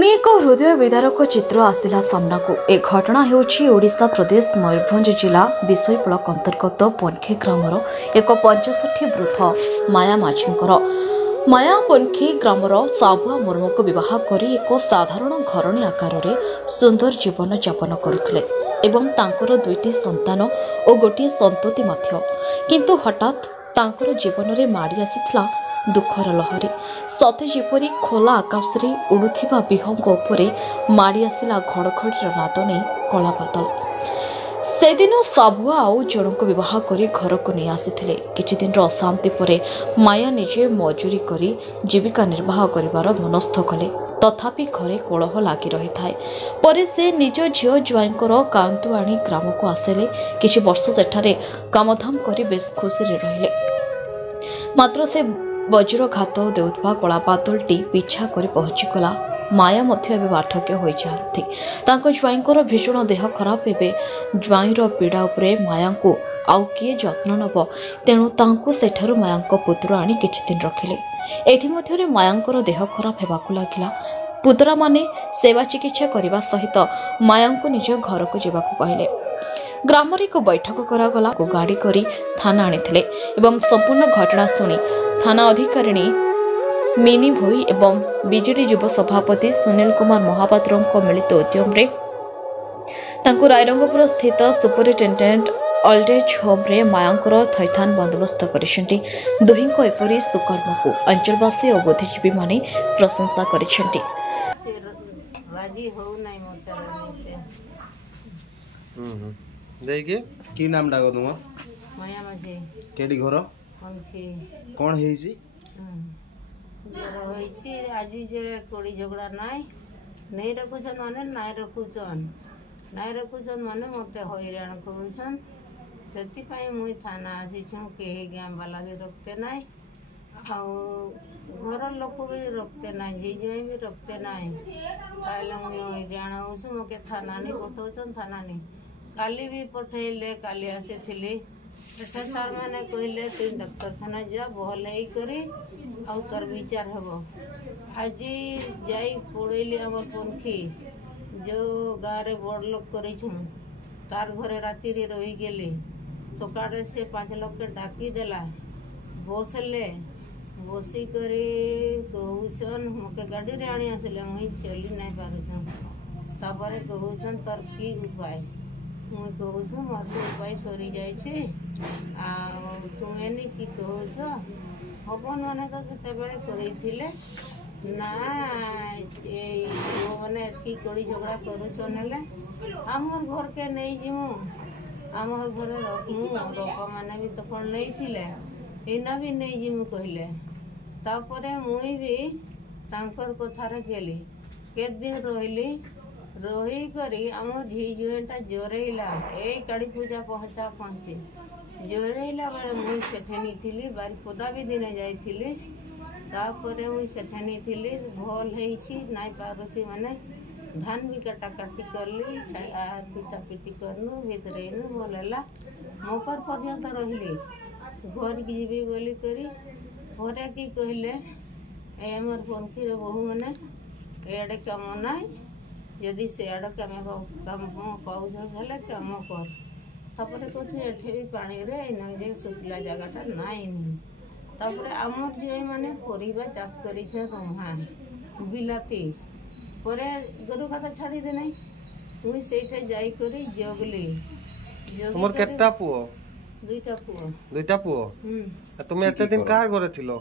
पुणी एक हृदय विदारक चित्र आसला सामनाकू। ए घटना हेउछि ओडिशा प्रदेश मयूरभंज जिला विषयपुलक अंतर्गत पनखी ग्रामर एक 65 वृद्ध माया माझींकर। माया पनखी ग्रामर साबुआ मुर्मुक विवाह करी एक साधारण घरणी आकार रे सुंदर जीवन यापन करुथिले एवं तांकर दुईटी संतान और गोटे संतति मध्य। किंतु हठात तांकर जीवन रे माड़ी आसीथिला दुखर लहरी। सते जेपरी खोला आकाश रे उड़ुथिबा विहंग उपरे माड़ी आसिला घड़घड़ीर नाद नहीं कला बादल। से दिन साबुआ आउ जणक विवाह करी घर को नहीं आसीथिले। किछि दिन अशांति परे माया निजे मजूरी करी जीविका निर्वाह करिवार मनस्थ कले। तथापि घरे कलह लागी रही थाए। परे से निज झियो ज्वाईंकर कांतु आनी ग्राम को आसिले। किछि वर्ष सेठारे कामधाम करी बेस खुशी रे रहिले। मात्र से वज्रघात देउथबा कला बादलटी पिछा कर पहुंचीगला। माया मध्य एवं बाठक्य हो जाती। ज्वाईंकर भीषण देह खराब एवं ज्वाईर पीड़ा उपरे माया को आउ किए जत्न नब। तेणु तांको सेठारु माया पुत्र आनी किछि दिन रखिले। एथिमध्यरे मायांकर देह खराब हेबाकु लागिला। पुत्रा माने सेवा चिकित्सा करने सहित माया को निज घर को जावाक कहले। ग्राम एक बैठक करागला। गाड़ी करी थाना आनी एवं संपूर्ण घटना शुणी थाना अधिकारिणी मिनी भोई एवं बीजेडी युव सभापति सुनील कुमार महापात्र मिलित उद्यम रायरंगपुर स्थित सुपरिटेडेंट ओल्ड एज होम रे मायांकर थैथान बंदोबस्त करिसेंटी। दुहिंको एपरी सुकर्म को अंचलवासी और बुद्धिजीवी माने प्रशंसा करिसेंटी। की नाम डाक तुम माया माझे केडी घर कौन है जर होइछि आज जे कोड़ी झगड़ा नहीं रखुछन माने नहीं रखुछन माने मते हैरान करूछन। सेति पई मुई थाना आसी छु केही गाम वाला भी रखते नहीं आउ घर लोक भी रखते नहीं जी जे भी रखते नहीं। ताले मुई हैरान होछु मके थाना नहीं पठौछन। थाना नहीं काली भी पठेले। काली आसीथिली एठा सार मैंने कहले तुम डॉक्टरखाना जा भल ही करी आउ तोर विचार हम। आज जाई पड़ेली आम पनखी जो गाँव रे बड़ लोक कर तार घरे राति रही गली। सकाळे से 5 लोक के डाकी देला बसले बसिक कहून मके गाड़ी रे आनी आसले मुई चली नहीं पारुछन। तापर कहून तोर की उपाय मुई कहूँ मोर तो उपाय सरी जाइए तुम्हें कि कहूछ हबन मैंने तो से करे ना मैंने की कड़ी झगड़ा करुले आमर घर के नहीं जीमु आमर घर रखमु बापा मैंने भी तो कौन नहीं इना भी नहीं जीमु कहले। तापरे मुई भी तांकर कथार गेली के दिन रही रही करी आम झी जुएटा जोरेला ए काली पूजा पहुँचे जोरेला बेले मुई सेठेनी थी बारिपदा भी दिने जाइली। तापरे मुई सेठेनी थी भल नहीं पारुची माने धान भी काटाकाटी करली पिटा पिटी करनु भितरेनु भल है मकर पर्यंत रही घर की जीवी बोली करी घरे कि कहले एमर पनखीर बहु मैंने एड़े कम ना यदि सियाड़ कम पाऊस कम कर। तापर कौन एठे भी पानी रे जे शुक्ला जगहटा नाई तापर आमर जी मैंने परिवा चाष कर रहा बिलाती पर गोरु खाता छाड़ी दे नहीं मुई सेठे जाई करी जगली तुमर केता पुओ दुईटा पुओ तुम एते दिन कार घरे थिलो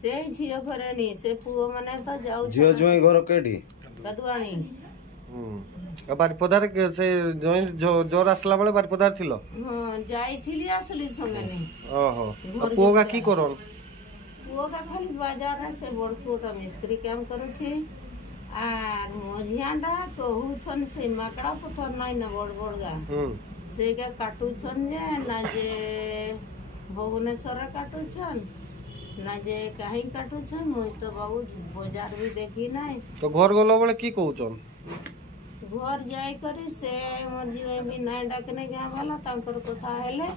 से झियो घरे नी से पुओ माने तो जाउ झियो जोई घर केडी कदवाणी बारिपदार से जोर आसला बेले बारिपदार थिलो हां जाइथिली असली संगे नहीं ओहो पुओगा की करन पुओगा खाली बाजार रे से बड़कोटा मिस्त्री काम करू छी आर मोझियाडा कहूछन से माकड़ा पत्थर नहीं ना बड़ से के काटूछन जे ना जे भुवनेश्वर काटूछन ना जे कहीं काटूछन मुई तो बाबू बाजार भी देखी नहीं। तो घर गलो बेले की कहूछन घर जाई करी से मोर जीवे भी नहीं डाकने गाँव वाला तांकर कथा हेले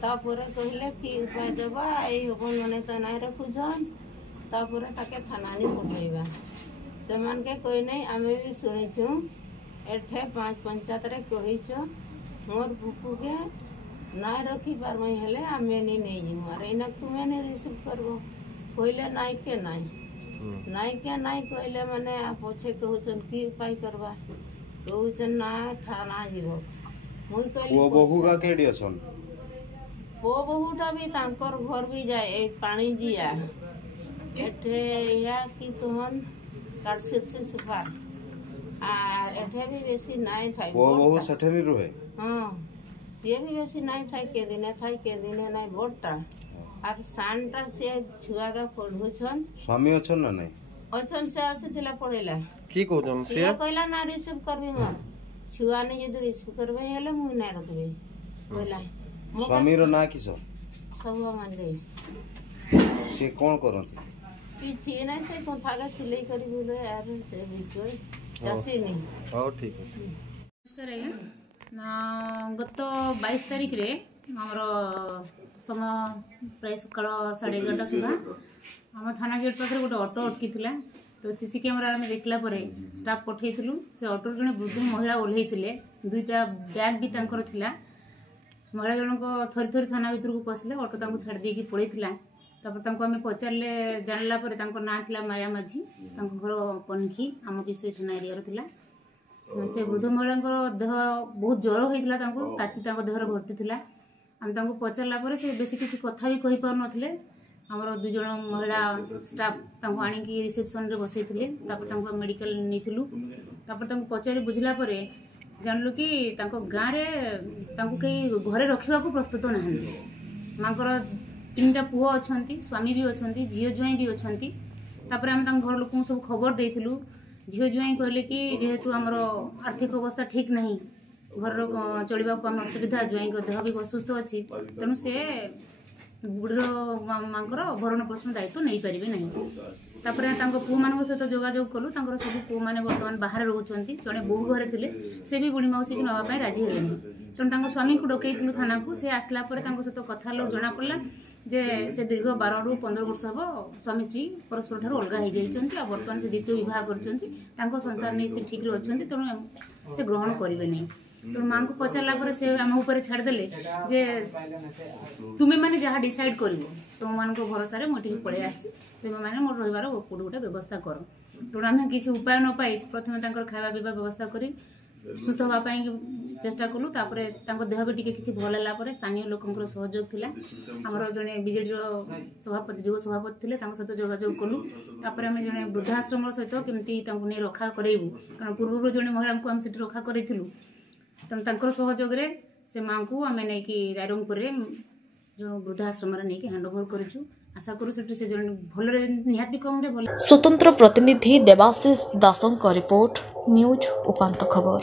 तापर कहले कि उपाय देबा ए हबन माने तो नहीं रखुछन तापर ताके थाना नहीं पठेबा सेमान के कोई नहीं आमे भी सुनिछु एठे 5 पंचायत रे कहिछु मोर भूकू के नाय रखी पारमई हेले आमे नहीं जिमु अरे इना तुमे ने रिसीव करबो कहले नाय के नाय कहले माने पछे कहउछन की उपाय करबा कहउछन ना थाना जीवो मुई कहली वो बहुगा केडी अछन वो बहुटा भी तांकर घर भी जाए ए पानी जिया एठे या की कहन काटसे से सफार आ एठे भी बेसी नाय थाई वो बहु सठेनी रहे हां से भी बेसी नाय थाई के दिने नाय बोटा आ सांटा से छुआ का पढुछन स्वामी अछन ना नहीं अछन से आसीथिला पढेला की कहजन से कहला ना रिसीव करबी मोर छुआ ने यदि रिसीव करबे हेले मु ना रखबे कहला स्वामी रो ना किसो सब मानले से कोन करन किछि नै से कोठा का सिलाई करी बोले यार से बिकोय जासी नहीं हां ठीक है नमस्कार आज्ञा ना गत 22 तारिख रे हमरो समय प्राय सकाळ 11:30 सुधा हम थाना गेट पाखे गोटे ऑटो अटकी थिला तो सीसी कैमरा में देखला परे स्टाफ पठेइथिलु से ऑटो जने वृद्ध महिला ओल्हेइथिले दुईटा बैग भी तांकर थिला महिला जन को थरी थाना भीतर को पसले ऑटो तांको छाड़ दे की पळेइथिला तापर तांको हमें पचारले जानला परे तांको ना थिला माया माझी तांको घर पनखी आम विश्व थाना एरिया रो थिला से वृद्ध महिला देह बहुत ज्वर होइथिला तांको ताती तांको देहर भर्ती थिला हम तांको पचारला परे से बेसी किछि कथा भी कहि पार नथिले हमर दु जण महिला स्टाफ तांको आनी की रिसेप्शन रे बसैथिले तापर तांको मेडिकल नीथिलु तापर तांको पचारि बुझला परे जानलु कि तांको गाँ रे तांको कई घरे रखिबा को प्रस्तुत नहंती मांकर 3टा पुओ अछंती स्वामी भी अछंती झियो जुआई भी अछंती तापर हम तांको घर लोक सब खबर देइथिलु झियो जुआई कहले कि जेहेतु हमर आर्थिक अवस्था ठीक नहीं घर चलिबा को हम असुविधा जुआई को देह भी असुस्थ अछि तनु से बुढ़ो मांकर भरण पोषण दायित्व नहीं पारिबे नहीं तापर तांको पु मानक सहित जोगाजोग कलु तांकर सब पु माने वर्तमान बाहर रहउचंती जने बहु घरे थिले से भी बुढ़ी मौसी की नवा पाई राजी हेले तन तांको स्वामी को डकैथिलु थाना को से आसला परे तांको सहित कथा लो जणा पड़ला जे से दीर्घ 12 रु 15 वर्ष हबो स्वामी स्त्री परस्पर ठार अलगा हो जाइचंती आ वर्तमान से द्वितीय विवाह करचंती तांको संसार नै से ठीक रे अछंती तनु से ग्रहण करिवे नै तो मां को पचारला परे से हम ऊपर छाड़ देले जे तुमे माने जहा डिसाइड करिवो तुम मान को भरोसा रे मोटी पळे आसी तुमे माने मोर रहिबार कोड गोटे व्यवस्था करो तो हम किसी उपाय न पाई प्रथमे तांकर खावा पीवा व्यवस्था करी सुस्थ होगा पाई चेष्टा कलु तापरे तांको देह भी टिके किछि भल होला परे स्थानीय लोकंकर सहयोग थिला हमर जने बीजेडी रो सभापति जो सभापति थिले तांको सहित जोगाजोग कलु तापरे हम जने वृद्धाश्रम सहित केमती तांको नै रखा करैबु कारण पूर्व जने महिला को हम सेठी रखा करैथिलु तांकर सहयोग रे से मां को हमें नै कि रायरंगपुर रे जो वृद्धाश्रम रे नै कि हैंड ओवर करिछु आशा करू सेठी से जने भल रे निहाती कम रे भल स्वतंत्र प्रतिनिधि देवाशीष दासंक रिपोर्ट न्यूज उपांत खबर।